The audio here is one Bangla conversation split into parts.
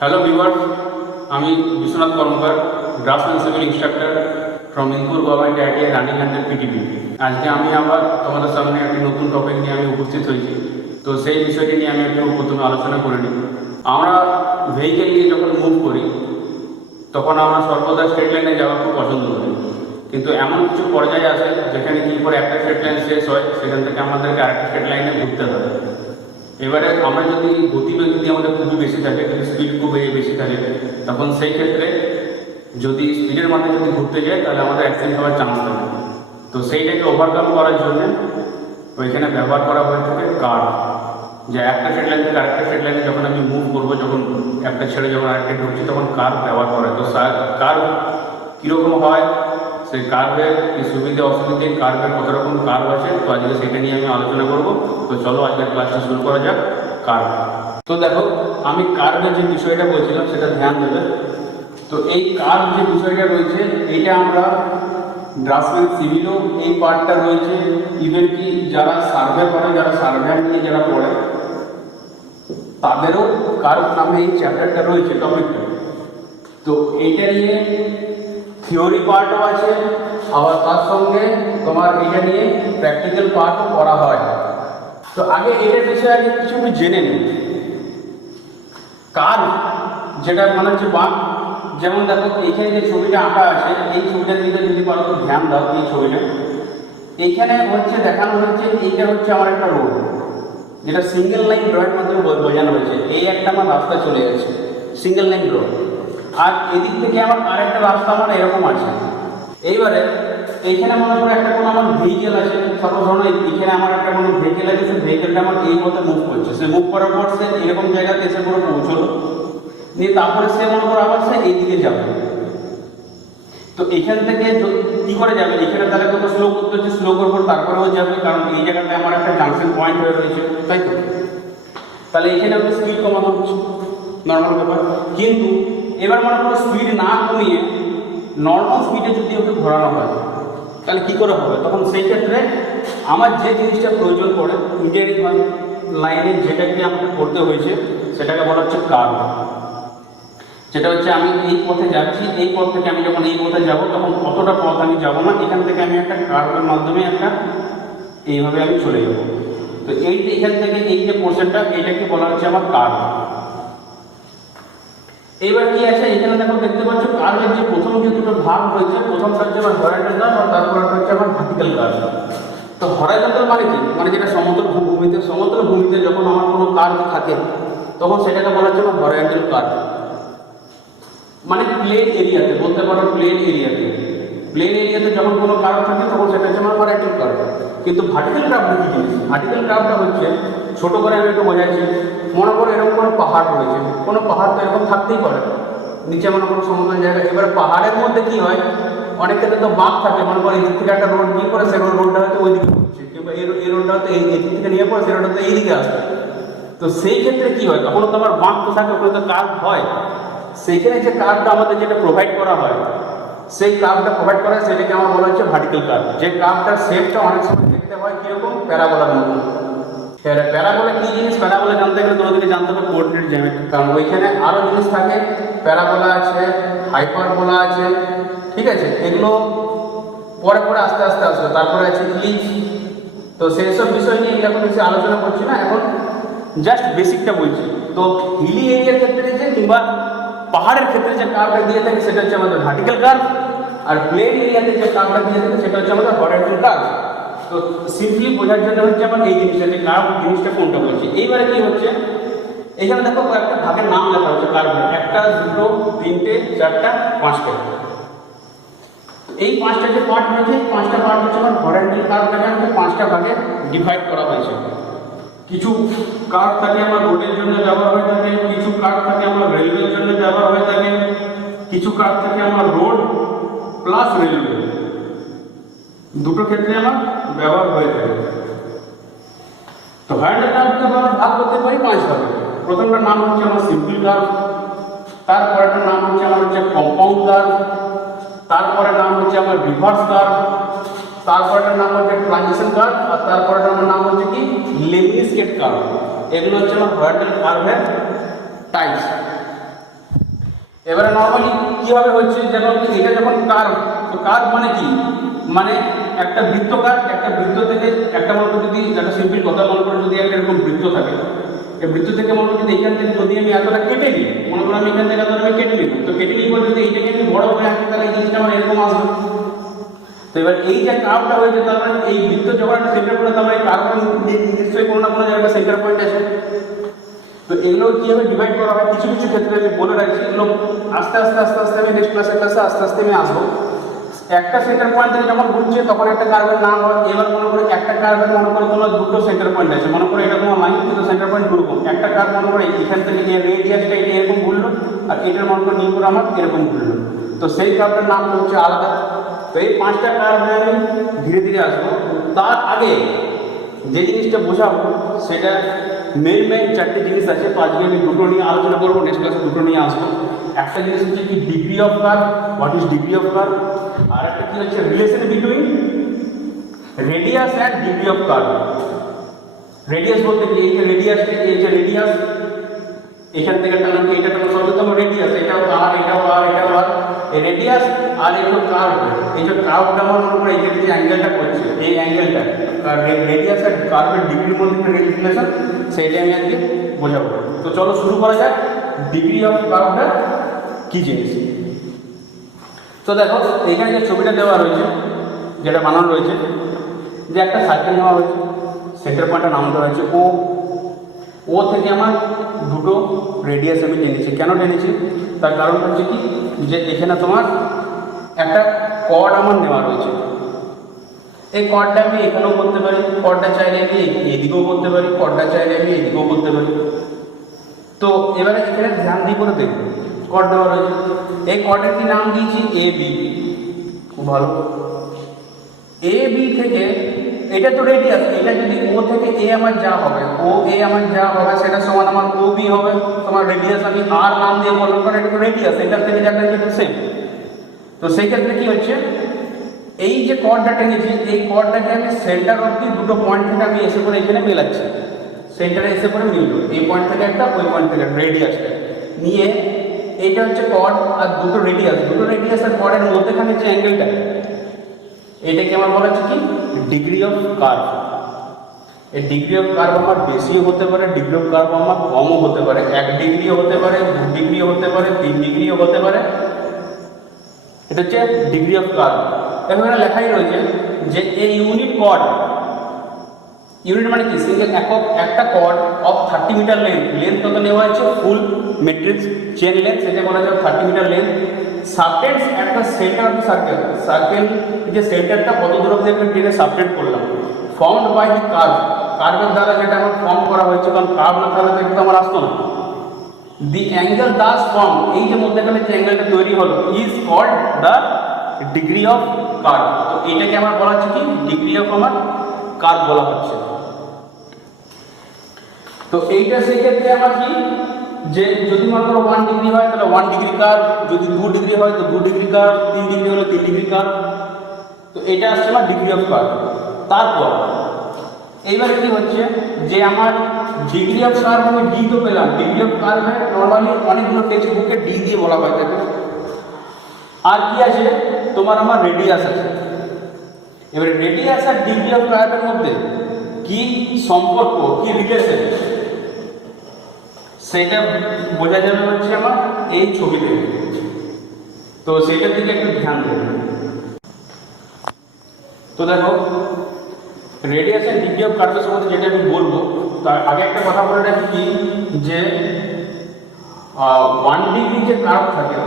হ্যালো ভিউয়ার্স, আমি Biswanath Karmakar, grassroot civil instructor from Inpur government ITI running under PTP. আজকে আমি আবার তোমাদের সামনে একটি নতুন টপিক নিয়ে আমি উপস্থিত হয়েছি। তো সেই বিষয়টি নিয়ে আমি একটু প্রথমে আলোচনা করে নিই। আমরা ভেহিকেল নিয়ে যখন মুভ করি তখন আমরা সর্বদা স্ট্রেট লাইনে যাওয়া খুব পছন্দ করি, কিন্তু এমন কিছু পর্যায়ে আসে যেখানে কি করে একটা স্ট্রেট লাইন শেষ হয় সেখান থেকে আমাদেরকে আরেকটা স্ট্রেট লাইনে ঘুরতে হবে। এবারে আমরা যদি গতিবেগ যদি আমাদের খুবই বেশি থাকে, কিন্তু স্পিড খুব বেশি থাকে, তখন সেই ক্ষেত্রে যদি স্পিডের মাধ্যমে যদি ঘুরতে যাই তাহলে আমাদের অ্যাক্সিডেন্ট হওয়ার চান্স থাকে। তো সেইটাকে ওভারকাম করার জন্য ওইখানে ব্যবহার করা হয়ে থাকে কার্ভ। যে একটা স্ট্রেট লাইন থেকে আরেকটা স্ট্রেট লাইনে যখন আমি মুভ করবো, যখন একটা ছেড়ে যখন আরেকটা ঢুকছি তখন কার্ভ ব্যবহার করে। তো কার্ভ কীরকম হয়, সেই কার্ভের কি সুবিধে অসুবিধে, কার্ভের কত রকম কার্ভ আছে, তো আজকে সেটা নিয়ে আমি আলোচনা করব। তো চলো আজকের ক্লাসটা শুরু করা যাক। কার্ভ। তো দেখো, আমি কার্ভের যে বিষয়টা বলছিলাম সেটা ধ্যান দেবে। তো এই কার্ভ যে বিষয়টা রয়েছে এইটা আমরা ড্রাফটম্যান সিভিলও এই পার্টটা রয়েছে, ইভেন কি যারা সার্ভে করে, যারা সার্ভে নিয়ে যারা পড়ে তাদেরও কার্ভ নামে এই চ্যাপ্টারটা রয়েছে, টপিকটা। তো এইটা নিয়ে থিওরি পার্টও আছে, আবার তার সঙ্গে তোমার এটা নিয়ে প্র্যাকটিক্যাল পার্টও করা হয়। তো আগে এটার বিষয়ে আগে কিছু একটু জেনে নিই। কার্ভ যেটা মানে হচ্ছে বাঁক, যেমন দেখো এইখানে যে ছবিটা আঁকা আছে, এই ছবিটার দিকে যদি পারো তো ধ্যান দাও। এই ছবিটা এইখানে হচ্ছে দেখানো হচ্ছে, এইটা হচ্ছে আমার একটা রোড, যেটা সিঙ্গেল লাইন ড্রয়ের মাধ্যমে বোঝানো হয়েছে। এই একটা আমার রাস্তা চলে যাচ্ছে, সিঙ্গেল লাইন ড্র, আর এদিক থেকে আমার আরেকটা রাস্তা আমার এরকম আছে। এইবারে এইখানে মনে করো একটা কোনো আমার ভেহিকেল আছে, সাপোজ ধরো এখানে আমার একটা কোনো ভেহিকেল আছে, সেই ভেহিকেলটা আমার এই মতো মুভ করছে। সে মুভ করার পর সে এরকম জায়গাতে এসে পুরো পৌঁছলো, নিয়ে তারপরে সে মনে করো আবার সে এইদিকে যাবে। তো এখান থেকে কী করে যাবে, এখানে তাহলে কোনো স্লো করতে হচ্ছে, স্লো করার পর তারপরেও যাবে, কারণ এই জায়গাতে আমার একটা জাংশন পয়েন্ট হয়ে রয়েছে, তাই তো। তাহলে এখানে আমি স্পিড কমানো হচ্ছে, নর্মাল ব্যাপার। কিন্তু এবার মনে করো স্পিড না কমিয়ে নর্মাল স্পিডে যদি ওকে ঘোরানো হয় তাহলে কী করে হবে, তখন সেই ক্ষেত্রে আমার যে জিনিসটা প্রয়োজন পড়ে ইঞ্জিনিয়ারিং লাইনে যেটাকে আমাকে করতে হয়েছে সেটাকে বলা হচ্ছে কার্ভ। যেটা হচ্ছে আমি এই পথে যাচ্ছি, এই পথ থেকে আমি যখন এই পথে যাব তখন কতটা পথ আমি যাবো না, এখান থেকে আমি একটা কার্ভের মাধ্যমে একটা এইভাবে আমি চলে যাব। তো এই যে এখান থেকে এই যে পোর্শনটা, এইটাকে বলা হচ্ছে আমার কার্ভ। এইবার কি আছে, এখানে দেখো দেখতে পাচ্ছ কার্ভের যে প্রথম যে দুটো ভাগ রয়েছে, প্রথমটা হচ্ছে আমার হরাইজন্টাল কার্ভ আর তারপরটা হচ্ছে আমার ভার্টিক্যাল কার্ভ। তো হরাইজন্টাল মানে কি, মানে যেটা সমতল ভূমিতে যখন আমার কোনো কার্ভ থাকে তখন সেটাকে বলা হচ্ছে আমার হরাইজন্টাল কার্ভ। মানে প্লেন এরিয়াতে বলতে পারো, প্লেন এরিয়াতে যখন কোনো কার্ভ থাকে তখন সেটা হচ্ছে আমার হরাইজন্টাল কার্ভ। কিন্তু ভার্টিক্যাল কার্ভটা কি জিনিস, ভার্টিক্যাল কার্ভটা হচ্ছে, ছোট করে আমি একটু বোঝাচ্ছি। মনে করো এরকম কোনো পাহাড় রয়েছে, কোনো পাহাড় তো এরকম থাকতেই পারে, নিচে মনে করো সমতল জায়গা। এবার পাহাড়ের মধ্যে কি হয়, অনেক ক্ষেত্রে তো বাঁক থাকে, মনে করো এদিক থেকে একটা রোড নিয়ে পড়ে, সে রোডটা হয়তো ওই দিকে হচ্ছে, কিংবা এই রোডটা হয়তো এই দিক থেকে নিয়ে পড়ে, সে রোডটা তো এই দিকে আসবে। তো সেই ক্ষেত্রে কি হয়, তখন তো আমার বাঁক তো থাকে, ওখানে তো কার্ভ হয়। সেইখানে যে কার্ভটা আমাদের যেটা প্রোভাইড করা হয়, সেই কার্ভটা প্রোভাইড করা হয় সেটাকে আমার বলা হচ্ছে ভার্টিক্যাল কার্ভ। যে কার্ভটার শেপটা অনেক সময় দেখতে হয় কীরকম, প্যারাবোলার মতো। প্যারাবোলা কী জিনিস, প্যারাবোলা জানতে গেলে তোমাদেরকে জানতে হবে কোঅর্ডিনেট জ্যামিতি, কারণ ওইখানে আরও জিনিস থাকে। প্যারাবোলা আছে, হাইপারবোলা আছে, ঠিক আছে, এগুলো পরে পরে আস্তে আস্তে আসবে। তারপরে আছে ইলিপস। তো সেই সব বিষয় নিয়ে এখন বেশি আলোচনা করছি না, এখন জাস্ট বেসিকটা বলছি। তো হিলি এরিয়ার ক্ষেত্রে যে কিংবা পাহাড়ের ক্ষেত্রে যে কার্ভটা দিয়ে থাকে সেটা হচ্ছে আমাদের ভার্টিক্যাল কার্ভ, আর প্লেন এরিয়াতে যে কার্ভটা দিয়ে থাকে সেটা হচ্ছে আমাদের হরাইজন্টাল কার্ভ। তো সিম্পলি বোঝার জন্য হচ্ছে আমার এই জিনিসটা, যে কার্ভ জিনিসটা কোনটা বলছি। এইবারে কি হচ্ছে, এখানে দেখো কয়েকটা ভাগের নাম লেখা হচ্ছে কার্ভের, 1, 2, 3, 4, 5টা। এই 5টা যে পার্ট রয়েছে, 5টা পার্ট হচ্ছে আমার হরাইজন্টাল কার্ভটাকে আমাকে 5টা ভাগে ডিভাইড করা হয়েছে। কিছু কার্ভ থাকে আমার রোডের জন্য ব্যবহার হয়ে থাকে, কিছু কার্ভ থাকে আমার রেলওয়ের জন্য ব্যবহার হয়ে থাকে, কিছু কার্ভ থাকে আমার রোড প্লাস রেলওয়ে, দুটো ক্ষেত্রে আমার ব্যবহার হয়ে থাকে। তো হরাইজন্টাল কার্ভকে আমরা ভাগ করতে পারি 5 ভাগে। প্রথমটার নাম হচ্ছে আমার সিম্পল কার্ভ, তারপরেরটার নাম হচ্ছে আমার কম্পাউন্ড কার্ভ, তারপরের নাম হচ্ছে আমার রিভার্স কার্ভ, তারপরের নাম হচ্ছে ট্রানজিশন কার্ভ, আর তারপরের নাম হচ্ছে কি লেমিনিস্কেট কার্ভ। এগুলো হচ্ছে আমার হরাইজন্টাল কার্ভের টাইপস। এবারে নর্মালি কিভাবে হচ্ছে, যখন এটা যখন কার্ভ, তো কার্ভ মানে কি, মানে একটা বৃত্তকার, একটা বৃত্ত থেকে একটা মনে করো যদি একটা সিম্পল কথা মনে করো, যদি একটা এরকম বৃত্ত থাকে, এই বৃত্ত থেকে মনে করো যদি এখান থেকে যদি আমি এতটা কেটে নিই, মনে করো আমি এখান থেকে এতটা আমি কেটে নিই, তো কেটে নিয়ে যদি এইটাকে আমি বড় করে আঁকি তাহলে এই জিনিসটা আমার এরকম আসবে। তো এবার এই যে কার্ভটা হয়েছে, তার মানে এই বৃত্ত যখন একটা সেন্টার পয়েন্ট, তার মানে কার্ভটা নিশ্চয়ই কোনো না কোনো জায়গায় সেন্টার পয়েন্ট আছে। তো এগুলো কীভাবে ডিভাইড করা হয় কিছু কিছু ক্ষেত্রে আমি বলে রাখছি, এগুলো আস্তে আস্তে আস্তে আস্তে আমি নেক্সট ক্লাসে আস্তে আস্তে আমি আসবো। একটা সেন্টার পয়েন্ট থেকে যখন ঘুরছে তখন একটা কার্ভের নাম হয়। এবার মনে করো একটা কার্ভের মনে করো তোমার দুটো সেন্টার পয়েন্ট আছে, মনে করো এটা তোমার লাইন, কিন্তু সেন্টার পয়েন্ট দুরকম। একটা কার্ভ মনে করো এখান থেকে এই রেডিয়াসটা এটা এরকম ঘুরলো, আর এটার মনে করো নিয়ে করে আমার এরকম ঘুরলো, তো সেই কার্ভটার নাম হচ্ছে আলাদা। তো এই পাঁচটা কার্ভ আমি ধীরে ধীরে আসবো। তার আগে যে জিনিসটা বোঝাবো সেটা মেন চারটে জিনিস আছে, তো আজকে আমি দুটো নিয়ে আলোচনা করবো, নেক্সট ক্লাসে দুটো নিয়ে আসবো। একটা জিনিস হচ্ছে কি degree of curve, what is degree of curve, আর একটা কি হচ্ছে relation between radius and degree of curve. Radius বলতে কি, এই যে রেডিয়াস, এখান থেকে টানা এটা টানা সর্বোত্তম রেডিয়াস, এটাও আর এটাও আর এটাও আর এই রেডিয়াস, আর এই যে কার্ভ, এই যে কার্ভটা আমার মনে করো এই যে অ্যাঙ্গেলটা করছে, এই অ্যাঙ্গেলটা রেডিয়াস আর কার্ভের ডিগ্রির মধ্যে রিলেশন, সেইটাই আমি আজকে বোঝাবো। তো চলো শুরু করা যাক, ডিগ্রি অফ কার্ভটা কি জিনিস। তো দেখো এখানে যে ছবিটা দেওয়া রয়েছে, যেটা বানানো রয়েছে, যে একটা সার্কেল নেওয়া হয়েছে, সেন্টার পয়েন্টটা নাম দেওয়া হয়েছে ও। ও থেকে আমার দুটো রেডিয়াস আমি টেনেছি। কেন টেনেছি তার কারণ হচ্ছে কি, যে এখানে তোমার একটা কর্ড আমার নেওয়া রয়েছে, এই কর্ডটা আমি এখানেও করতে পারি, কর্ডটা চাইলে আমি এদিকেও করতে পারি, কর্ডটা চাইলে আমি এদিকেও করতে পারি। তো এবারে এখানে ধ্যান দিয়ে করে দেখবে, কর্ড দেওয়া রয়েছে, এই কর্ডের কি নাম দিয়েছি এ বি। খুব ভালো, এ বি থেকে এটা তো রেডিয়াস, এটা যদি ও থেকে এ আমার যা হবে, ও এ আমার যা হবে সেটা সমান আমার ও বি হবে। তোমার রেডিয়াস আমি আর নাম দিয়ে বললাম কারণ এটা তো রেডিয়াস, এটার থেকে যাটা যেটা সেম। তো সেই ক্ষেত্রে কি হচ্ছে, এই যে কর্ডটা টেনেছি, এই কর্ডটাকে আমি সেন্টার অব্দি দুটো পয়েন্ট থেকে আমি এসে করে এখানে মেলাচ্ছি, সেন্টারে এসে করে মিলল, এই পয়েন্ট থেকে একটা, ওই পয়েন্ট থেকে রেডিয়াসটা নিয়ে, এইটা হচ্ছে কর্ড আর দুটো রেডিয়াস আর কর্ডের মধ্যেখানে যে অ্যাঙ্গেলটা, এটাকে আমার বলা হচ্ছে কি ডিগ্রি অফ কার্ভ। এই ডিগ্রি অফ কার্ভ আমার বেশিও হতে পারে, ডিগ্রি অফ কার্ভ আমার কমও হতে পারে, 1 ডিগ্রিও হতে পারে, 2 ডিগ্রিও হতে পারে, 3 ডিগ্রিও হতে পারে। এটা হচ্ছে ডিগ্রি অফ কার্ভ। এখানে লেখাই রয়েছে যে এই ইউনিট কর্ড, ইউনিট মানে কি সিঙ্গেল একক, একটা কর্ড অফ 30 মিটার লেন্থ কত নেওয়া হয়েছে, ফুল মেট্রিক্স চেন লেন্থ, সেটা বলা যায় 30 metre length, subtends at the centre of the circle, যে সেন্টারটা কত দূর অবধি একটা টেনে সাবটেন্ট করলাম, ফর্মড বাই দি কার্ভ, কার্ভের দ্বারা যেটা আমার ফর্ম করা হয়েছে, কারণ কার্ভ না থাকলে তো একটু আমার আসতো না। দি অ্যাঙ্গেল দাস ফর্ম, এই যে মধ্যখানে যে অ্যাঙ্গেলটা তৈরি হলো, is called the degree of curve. তো এটাকে আমার বলা হচ্ছে কি ডিগ্রি অফ আমার কার্ভ বলা হচ্ছে। তো এইটা সেই ক্ষেত্রে আমার কি, যে যদি মনে করো 1 ডিগ্রি হয় তাহলে 1 ডিগ্রি কার্ভ, যদি 2 ডিগ্রি হয় তো 2 ডিগ্রি কার্ভ, 3 ডিগ্রি হলে 3 ডিগ্রি কার্ভ। তো এটা আসছে আমার ডিগ্রি অফ কার্ভ। তারপর এইবার কি হচ্ছে, যে আমার ডিগ্রি অফ কার্ভ আমি ডি তো পেলাম, ডিগ্রি অফ কার্ভে নর্মালি অনেকগুলো টেক্সট বুকে ডি দিয়ে বলা হয় থাকে। আর কি আছে তোমার, আমার রেডিয়াস আছে। এবারে রেডিয়াস আর ডিগ্রি অফ কার্ভের মধ্যে কি সম্পর্ক, কি রিলেশন, সেটা বোঝা যাবে হচ্ছে আমার এই ছবিতে। তো সেটার দিকে একটু ধ্যান দেবে। তো দেখো রেডিয়াস এন্ড ডিগ্রি অফ কার্ভের সম্বন্ধে যেটা আমি বলবো, তার আগে একটা কথা বলে রাখি কি, যে 1 ডিগ্রি যে কার্ভ থাকে,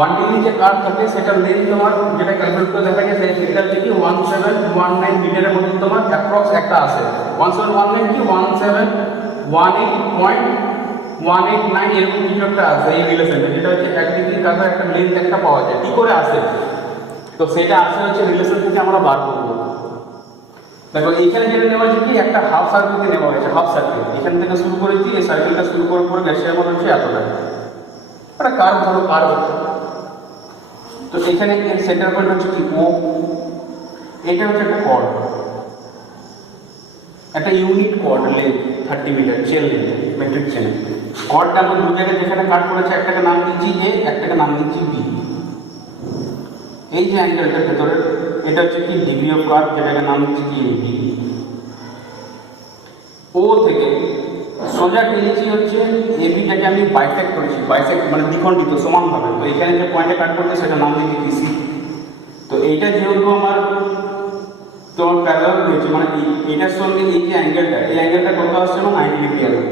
1 ডিগ্রি যে কার্ভ থাকে সেটা লেন্থ তোমার যেটা ক্যালকুলেট করে দেখা গেছে সেটা হচ্ছে কি 1719 মিটারের মধ্যে তোমার অ্যাপ্রক্স একটা আসে। 1719 কি 1718.189 এরকম কিছু একটা আছে এই রিলেশনে, যেটা হচ্ছে 1 ডিগ্রি কার্ভের একটা লেন্থ একটা পাওয়া যায়। কি করে আসে, তো সেটা আসে হচ্ছে রিলেশন থেকে আমরা বার করবো। দেখো এইখানে যেটা নেওয়া হয়েছে কি, একটা হাফ সার্কেলকে নেওয়া হয়েছে, হাফ সার্কেল এখান থেকে শুরু করেছি, এই সার্কেলটা শুরু করার পরে গ্যাসের আমার হচ্ছে এতটা, একটা কার্ভ ধরো, কার্ভ হচ্ছে। তো এখানে এর সেন্টার পয়েন্ট হচ্ছে কি ও, এটা হচ্ছে একটা কর্ড, একটা unit chord length, 30 metre chain length metric chain. কর্ডটা আমরা দু জায়গায় যেখানে কাট করেছে একটাকে নাম দিচ্ছি এ, একটাকে নাম দিচ্ছি বি। এই যে অ্যাঙ্গেলটার ভেতরে এটা হচ্ছে কি ডিগ্রি অফ কার্ভ, যেটাকে নাম দিচ্ছি কি ডি। ও থেকে সোজা টেনেছি হচ্ছে এবিটাকে আমি বাইসেক্ট করেছি, বাইসেক্ট মানে দ্বিখণ্ডিত সমানভাবে। তো এখানে যে পয়েন্টে কাট করছে সেটা নাম দিচ্ছি বিসি। তো এইটা যেহেতু আমার তোমার প্যারালাল রয়েছে, মানে এইটার সঙ্গে এই যে অ্যাঙ্গেলটা, এই অ্যাঙ্গেলটা কত আসছে আমার 90 ডিগ্রি আসবে।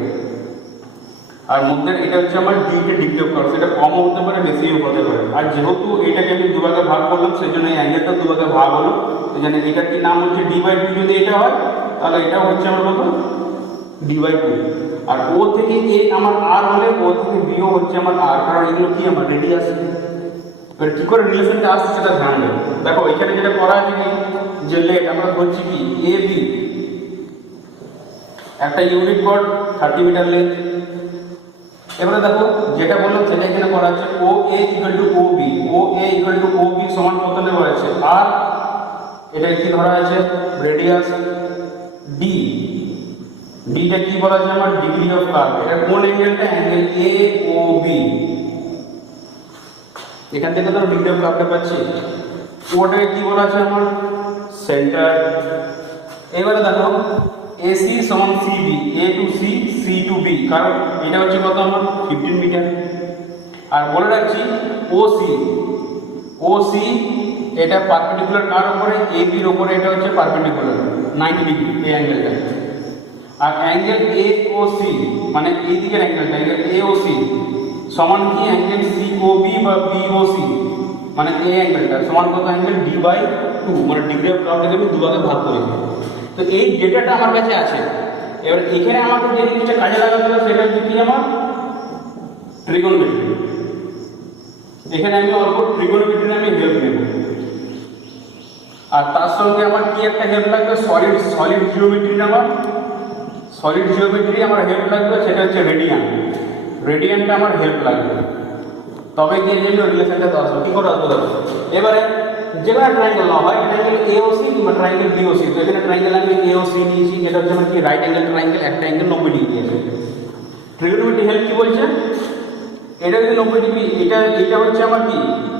আর মধ্যে এটা হচ্ছে আমার ডিকে ডিগ্রি অফ কার্ভ, সেটা কমও হতে পারে বেশিও হতে পারে। আর যেহেতু এটাকে আমি দুভাগে ভাগ করলাম সেই জন্য এই অ্যাঙ্গেলটা দুভাগে ভাগ হলো। এই জন্য এটার কি নাম হচ্ছে ডি/2। যদি এটা হয় তাহলে এটা হচ্ছে আমার কত ডি/2। আর ও থেকে এ আমার আর হলে ও থেকে বিও হচ্ছে আমার আর, কারণ এগুলো কি আমার রেডিয়াস। এবার কি করে রিলেশনটা আসছে সেটা ধ্যান দেবো। দেখো এখানে যেটা করা আছে কি যে লেট আমরা ধরছি কি এ বি, একটা ইউনিট কর্ড 30 মিটার লেন্থ। এবারে দেখো যেটা বললাম সেটা এখানে করা আছে O A equal to O B, O A equal to O B সমান কত নেওয়া আছে আর, এটা কি ধরা আছে রেডিয়াস ডি। ডিটা কি বলা আছে আমার ডিগ্রি অফ কার্ভ। এটা কোন অ্যাঙ্গেলটা অ্যাঙ্গেল এ ও বি। এখান থেকে তো ডিগ্রি অফ কার্ভটা পাচ্ছি। ওটাকে কি বলা আছে আমার সেন্টার। এবারে দেখো এসি সমান CB, A to C, C to B, কারণ এটা হচ্ছে কত আমার 15 মিটার। আর বলে রাখছি ওসি, ওসি এটা পারপেন্ডিকুলার কার উপরে এ বির উপরে, এটা হচ্ছে পারপেন্ডিকুলার 90 ডিগ্রি এই অ্যাঙ্গেলটা। আর অ্যাঙ্গেল এ ও সি মানে এই দিকের অ্যাঙ্গেলটা, অ্যাঙ্গেল এ ও সি সমান কি অ্যাঙ্গেল সি ও বি বা বি ও সি, মানে এই অ্যাঙ্গেলটা সমান কত অ্যাঙ্গেল ডি/2, মানে ডিগ্রি অফ কার্ভটাকে আমি দুভাগে ভাগ করেছি। তো এই ডেটাটা আমার কাছে আছে। এবার এখানে আমাকে যে জিনিসটা কাজে লাগাতে হবে সেটা হচ্ছে কি আমার ট্রিগোনোমেট্রি। এখানে আমি অল্প ট্রিগোনোমেট্রি আমি হেল্প নেব। আর তার সঙ্গে আমার কি একটা হেল্প লাগবে সলিড জিওমেট্রি নেওয়া। সলিড জিওমেট্রি আমার হেল্প লাগবে, সেটা হচ্ছে রেডিয়ান। রেডিয়ানটা আমার হেল্প লাগবে, তবে গিয়ে যে রিলেশনটা তো আসবে। কী করে আসবো দেখো এবারে যে কোনো ট্রায়াঙ্গেল না হয় ট্রায়াঙ্গেল এওসি কিংবা ট্রায়াঙ্গেল বিওসি। তো এখানে ট্রায়াঙ্গেল আমি এওসি নিয়েছি, এটা হচ্ছে আমার কি রাইট অ্যাঙ্গেল ট্রায়াঙ্গেল, একটা অ্যাঙ্গেল 90 ডিগ্রি আছে। ট্রিগোনোমেট্রি হেল্প কি বলছে, এটা যদি 90 ডিগ্রি, এটা হচ্ছে আমার কি,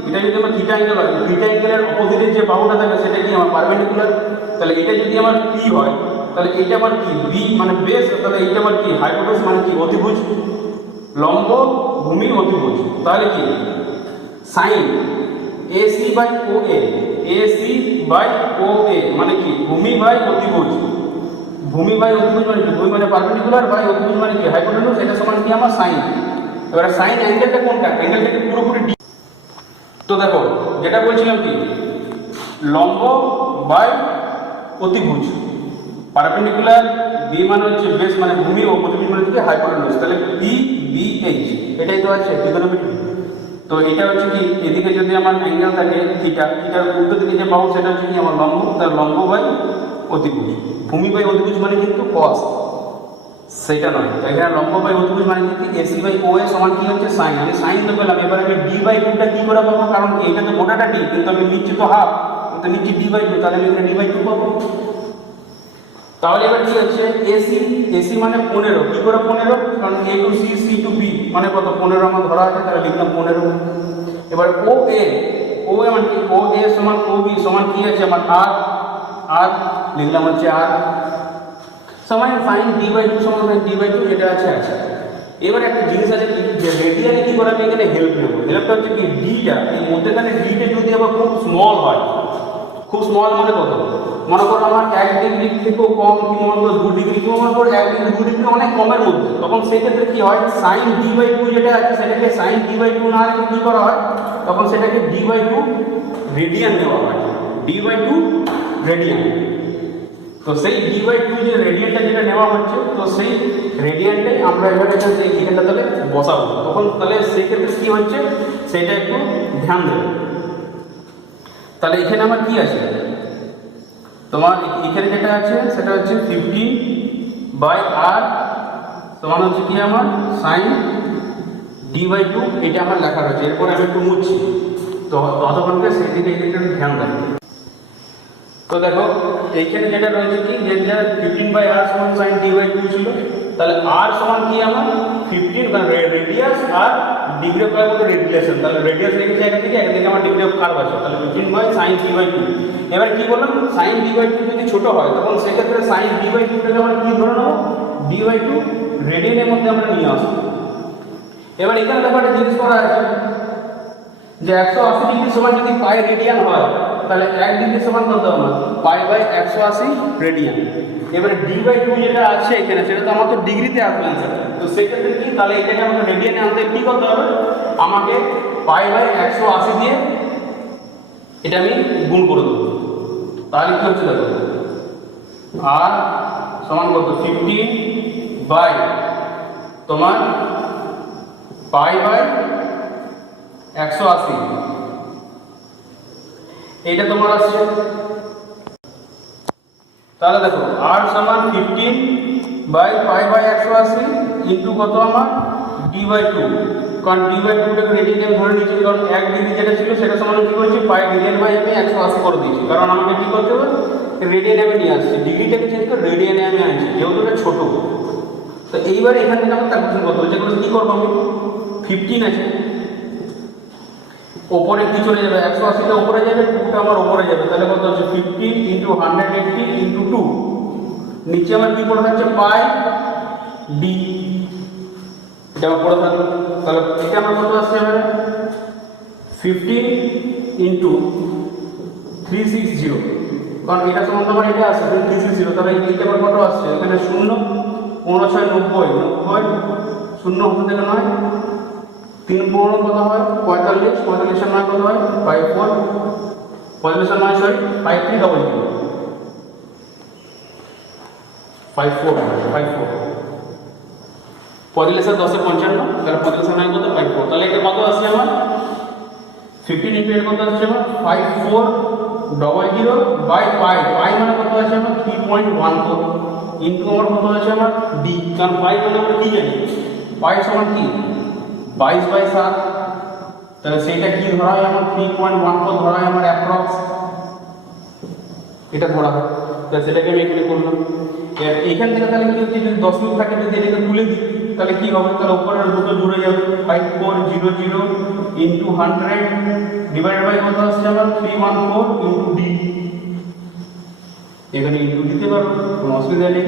এটা যদি আমার থিটা অ্যাঙ্গেল হয়, থিটা অ্যাঙ্গেলের অপোজিটের যে বাহুটা থাকে সেটা কি আমার পারপেন্ডিকুলার। তাহলে এটা যদি আমার পি হয় তাহলে এটা আমার কি বি মানে বেস, তাহলে এইটা আমার কি হাইপোটেনাস মানে কি অতিভুজ, লম্ব ভূমি অতিভুজ। তাহলে কি sine AC by O A, AC by O A মানে কি ভূমি বাই অতিভুজ। ভূমি বাই অতিভুজ মানে কি, ভূমি মানে পারপেন্ডিকুলার বাই অতিভুজ মানে কি হাইপোটেনাস, এটা সমান কি আমার সাইন। এবারে সাইন অ্যাঙ্গেলটা কোনটা, অ্যাঙ্গেলটা কি পুরোপুরি ডি। তো দেখো যেটা বলছিলাম কি লম্ব বাই অতিভুজ, পারপেন্ডিকুলার বি মানে হচ্ছে বেস মানে ভূমি ও অতিভুজ মানে হচ্ছে হাইপোটেনাস। তাহলে বি বি এইচ এটাই তো আছে ট্রিগোনোমেট্রি। তো এটা হচ্ছে কি এদিকে যদি আমার অ্যাঙ্গেল থাকে থিটা, থিটার উল্টো দিকে যে বাহু সেটা হচ্ছে কি আমার লম্ব, তার লম্ব বাই অতিভুজ। ভূমি বাই অতিভুজ মানে কিন্তু কস, সেটা নয়। এখানে লম্ব বাই অতিভুজ মানে কিন্তু এসি বাই ও এ সমান কি হচ্ছে সাইন। আমি সাইন তো পেলাম, এবার আমি ডি/2টা কি করে পাবো, কারণ কি এটা তো গোটাটা ডি কিন্তু আমি নিচ্ছি তো হাফ, তো নিচ্ছি ডি/2, তাহলে আমি এখানে ডি/2 পাবো। তাহলে এবার কি হচ্ছে এসি, এসি মানে 15, কি করে 15, কারণ A to C, C to B মানে কত 15 আমার ধরা আছে, তাহলে লিখলাম 15। এবার ও এ, ও এ মানে কি ও এ সমান ও বি সমান কি আছে আমার আর, আর লিখলাম হচ্ছে আর সমান সাইন ডি/2 সমান ডি/2, যেটা আছে আছে। এবার একটা জিনিস আছে কি যে রেডিয়ালে কি করে আমি এখানে হেল্প নেব। হেল্পটা হচ্ছে কি ডিটা, এই মধ্যেখানে ডিটা যদি আবার খুব স্মল হয়, খুব স্মল মানে কত, মনে করো আমার 1 ডিগ্রি থেকেও কম, কি মনে করো 2 ডিগ্রি, কি মনে করো 1 ডিগ্রি 2 ডিগ্রি অনেক কমের মধ্যে, তখন সেই ক্ষেত্রে কি হয় সাইন ডি/2 যেটা আছে সেটাকে সাইন ডি/2 না রেখে কি করা হয়, তখন সেটাকে ডি/2 রেডিয়ান দেওয়া হয়, ডি/2 রেডিয়ান। তো সেই ডি/2 যে রেডিয়ানটা যেটা নেওয়া হচ্ছে, তো সেই রেডিয়ানটাই আমরা এবার এখানটা তাহলে বসাবো, তখন তাহলে সেই ক্ষেত্রে কি হচ্ছে সেটা একটু ধ্যান দেবে। তাহলে এখানে আমার কি আছে, তোমার এখানে যেটা আছে সেটা হচ্ছে 15/r সমান হচ্ছে কি আমার সাইন ডি/2, এটা আমার লেখা রয়েছে। এরপর আমি একটু মুছছি, তো ততক্ষণকে সেই দিকে একটু ধ্যান দেবে। তো দেখো এইখানে যেটা রয়েছে কি যেটা 15/r সমান সাইন ডি/2 ছিল, তাহলে আর সমান কি আমার 15, কারণ রেডিয়াস আর ডিগ্রি অফ কার্ভের মধ্যে রিলেশন, তাহলে রেডিয়াস রেখেছি একদিকে আমার ডিগ্রি অফ কার্ভ আছে, তাহলে 15/sin d/2। এবার কি বললাম, sin d/2 যদি ছোট হয় তখন সেক্ষেত্রে sin d/2 টাকে আমরা কি ধরে নেব, d/2 রেডিয়ানের মধ্যে আমরা নিয়ে আসবো। এবার এখানে ব্যাপারটা জিজ্ঞেস করা আছে যে 180 ডিগ্রি সমান যদি পাই রেডিয়ান হয় তাহলে 1 ডিগ্রি সমান কত আমার π/180 রেডিয়ান। এবারে d/2 যেটা আছে এখানে সেটা তো আমার তো ডিগ্রিতে আসবে आंसर, তো সেক্ষেত্রে কি, তাহলে এটাকে আমাকে রেডিয়ানে আনতে কি করতে হবে, আমাকে π/180 দিয়ে এটা আমি গুণ করে দেবো। তাহলে কি হচ্ছে দেখো, r সমান কত 15 বাই তোমার π/180, এইটা তোমার আসছে। তাহলে দেখো r সমান 15 বাই π/180 ইনটু কত আমার d/2, কারণ d/2টাকে রেডিয়ানে আমি ধরে নিয়েছি, কারণ 1 ডিগ্রি যেটা ছিল সেটা সমান কি করেছি পাই রেডিয়ান বাই আমি 180 করে দিয়েছি, কারণ আমাকে কি করতে হবে রেডিয়ানে আমি নিয়ে আসছি, ডিগ্রিটাকে চেঞ্জ করে রেডিয়ানে আমি আনছি যেহেতু এটা ছোট। তো এইবার এখান থেকে আমার ক্যালকুলেশন করতে হবে, যেগুলো কি করবো আমি 15 আছে ওপরে কি চলে যাবে, 180টা উপরে যাবে, 2টা আমার উপরে যাবে, তাহলে কত হচ্ছে 50 ইন্টু 180 ইন্টু 2, নিচে আমার কি পড়ে থাকছে পাই ডি, এটা আমার পড়ে থাকলো। তাহলে এটা আমার কত আসছে এবারে 15 ইন্টু 360, কারণ এটা সমান আমার এটা আসছে 360, তাহলে এইটা আমার কত আসছে এখানে 0 15 6 90 0 হতে থেকে নয় 3 পনেরো কত হয় 45, 45 এর নয় কত হয় 54, 45 এর নয় সরি 5300 54 45 এর 10 এ 55, তাহলে 45 এর নয় কত 54, তাহলে এটা কত আসছে আমার 15 ইনটু এর কত আসছে আমার 5400 বাই পাই মানে কত আছে আমার 3.14 ইনটু আমার কত আছে আমার ডি, কারণ পাই মানে আমরা কি জানি পাই সমান কি 22/7, তাহলে সেইটা কি ধরা হয় আমার 3.14 ধরা হয় আমার অ্যাপ্রক্স, এটা ধরা হয়, তাহলে সেটাকে আমি এখানে করলাম। এইখান থেকে তাহলে কি হচ্ছে যদি দশমিক থাকে যদি এটাকে তুলে দিই তাহলে কি হবে, তাহলে উপরের দুটো জুড়ে যাবে 5400 ইন্টু 100 ডিভাইডেড বাই কত আসছে আমার 314 ইন্টু ডি, এখানে ইনটু দিতে পারবো কোনো অসুবিধা নেই।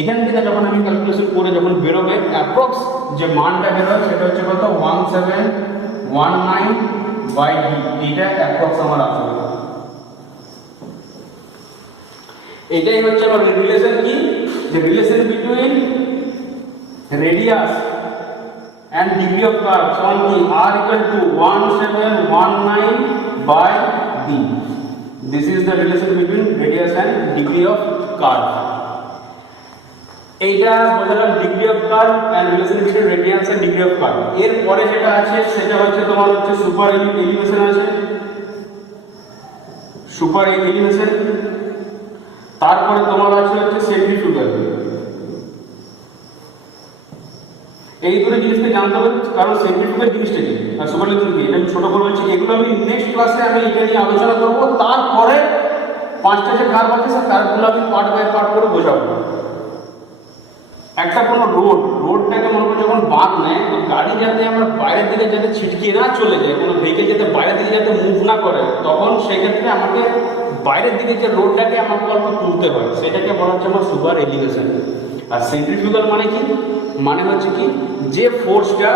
এখান থেকে যখন আমি ক্যালকুলেশন করে যখন বেরোবে অ্যাপ্রক্স যে মানটা বেরোয় সেটা হচ্ছে কত 1719 বাই ডি, এইটা অ্যাপ্রক্স আমার আসবে। এটাই হচ্ছে আমার রিলেশন কি, যে relation between radius and degree of curve সমান কি r equal to 1719 by d, this is the relation between radius and degree of curve। এইটা বোঝালাম degree of curve and relation between radius and degree of curve. এর পরে যেটা আছে সেটা হচ্ছে তোমার হচ্ছে সুপার এলিভেশন আছে, সুপার এলিভেশন, তারপরে তোমার আছে হচ্ছে সেন্ট্রিফিউগাল। এই দুটো জিনিসকে জানতে হবে, কারণ সেন্ট্রিফিউগাল জিনিসটা কি আর সুপার এলিভেশন কি এটা আমি ছোট করে বলছি, এগুলো আমি নেক্সট ক্লাসে আমি এটা নিয়ে আলোচনা করব। তারপরে পাঁচটা যে কার্ভ আছে সেই কার্ভগুলো আমি পার্ট বাই পার্ট করে বোঝাবো। একটা কোনো রোডটাকে মনে করো যখন বাঁক নেয় তো গাড়ি যাতে আমরা বাইরের দিকে যাতে ছিটকে না চলে যায়, কোনো ভেহিকেল যাতে বাইরের দিকে যাতে মুভ না করে, তখন সেক্ষেত্রে আমাকে বাইরের দিকে যে রোডটাকে আমাকে অল্প তুলতে হয়, সেটাকে বলা হচ্ছে আমার সুপার এলিভেশন। আর সেন্ট্রিফিউগাল মানে কি, মানে হচ্ছে কি যে ফোর্সটা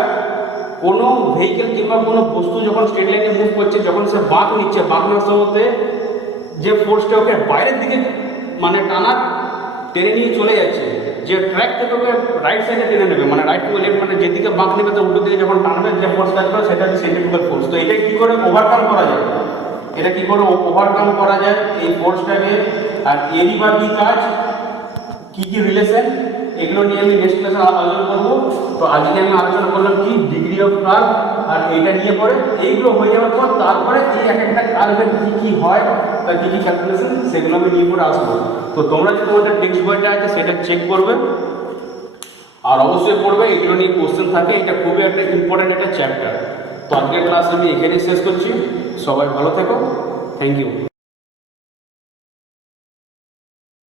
কোনো ভেহিকেল কিংবা কোনো বস্তু যখন স্ট্রেট লাইনে মুভ করছে, যখন সে বাঁক নিচ্ছে, বাঁক নেওয়ার সময়তে যে ফোর্সটা ওকে বাইরের দিকে মানে টানা টেনে নিয়ে চলে যাচ্ছে, যে ট্র্যাক থেকে ওকে রাইট সাইডে টেনে নেবে, মানে রাইট টু লেফট, মানে যেদিকে বাঁক নেবে তার উল্টো দিকে যখন টানবে যে ফোর্স কাজ করে সেটা হচ্ছে সেন্ট্রিফিউগাল ফোর্স। তো এটা কি করে ওভারকাম করা যায়, এটা কি করে ওভারকাম করা যায় এই ফোর্সটাকে, আর এরই বা কি কাজ, কি কি রিলেশন, এগুলো নিয়ে আমি নেক্সট ক্লাসে আলোচনা করবো। তো আজকে আমি আলোচনা করলাম কি ডিগ্রি অফ কার্ভ, আর এইটা নিয়ে পরে এইগুলো হয়ে যাওয়ার পর তারপরে এই এক একটা কার্ভের কি কি হয় তার কি কি ক্যালকুলেশন সেগুলো আমি নিয়ে পরে আসবো। তো তোমরা যে তোমাদের টেক্সট বইটা আছে সেটা চেক করবে আর অবশ্যই পড়বে, এগুলো নিয়ে কোশ্চেন থাকে, এটা খুবই একটা ইম্পর্টেন্ট একটা চ্যাপ্টার। তো আজকের ক্লাস আমি এখানেই শেষ করছি, সবাই ভালো থেকো, থ্যাংক ইউ।